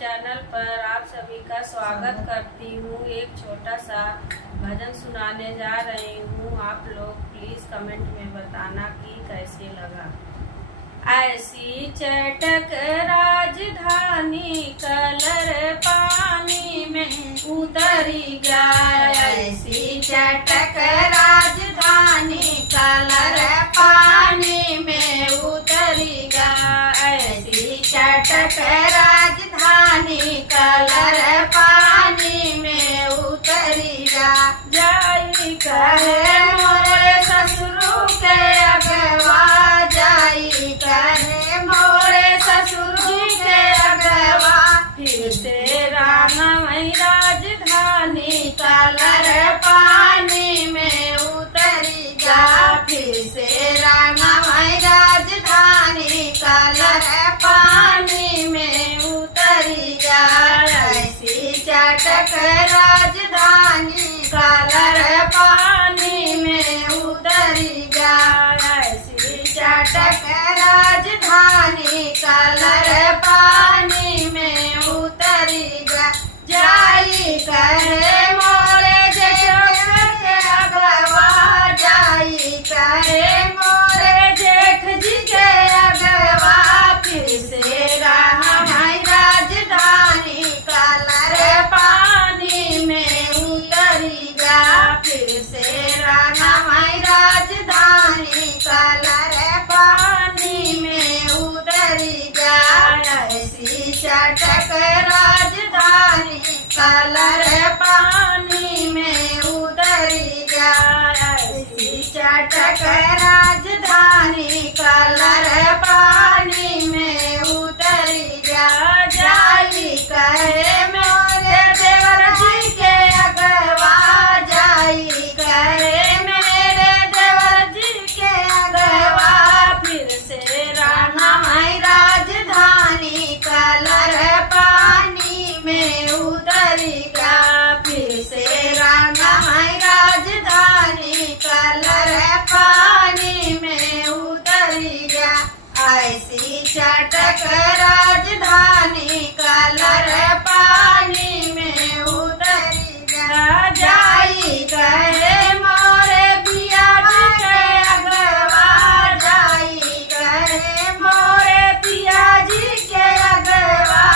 Channel पर आप सभी का स्वागत करती हूँ। एक छोटा सा भजन सुनाने जा रही हूँ। आप लोग प्लीज कमेंट में बताना कि कैसे लगा। ऐसी चटक राजधानी कलर पानी में उतरी गया। ऐसी चटक राजधानी कलर पानी में उतरी गया। ऐसी चटक राजधानी कलर पानी में उतरी गया। जाई कहे मोरे ससुरु के अगवा, जाई कहे मोरे ससुरु के अगवा। फिर से राममई राजधानी कलर पानी में उतरी गया। फिर से राममई राजधानी कलर पानी में उतरी गया। ऐसी चटक राजधानी कलर पानी में उतरी गया। ऐसी चटक राजधानी कलर पानी में उतरी गया। जाई कहे मोरे जेठ के अगवा, जाई कहे मोरे जेठ जी के अगवा। फिर से राममई राजधानी कलर पानी में उतरी गया। फिर से राममई राजधानी कलर पानी में उतरी गया। ऐसी चटक राजधानी कलर पानी में उतरी गया। ऐसी चटक राजधानी कलर पानी में उतरी गया। जाई कहे मोरे देवर जी के अगवा, जाई कहे मेरे देवर जी के अगवा। फिर से राममई राजधानी कलर पानी में उतरी गया। फिर से राममई राजधानी कलर पानी में उतरी गया। ऐसी चटक राजधानी कलर पानी में उतरी गया। जाई कहे मोरे पिया जी के अगवा, जाई कहे मोरे पिया जी के अगवा।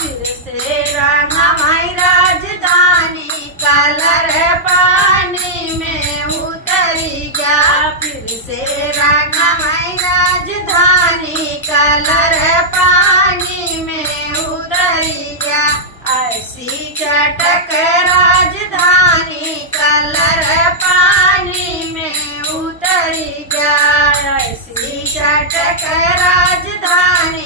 फिर से राममई राजधानी कलर पानी में उतरी गया। फिर से राममई राजधानी कलर पानी में उतरी गया। ऐसी चटक राजधानी कलर पानी में उतरी गया। ऐसी चटक राजधानी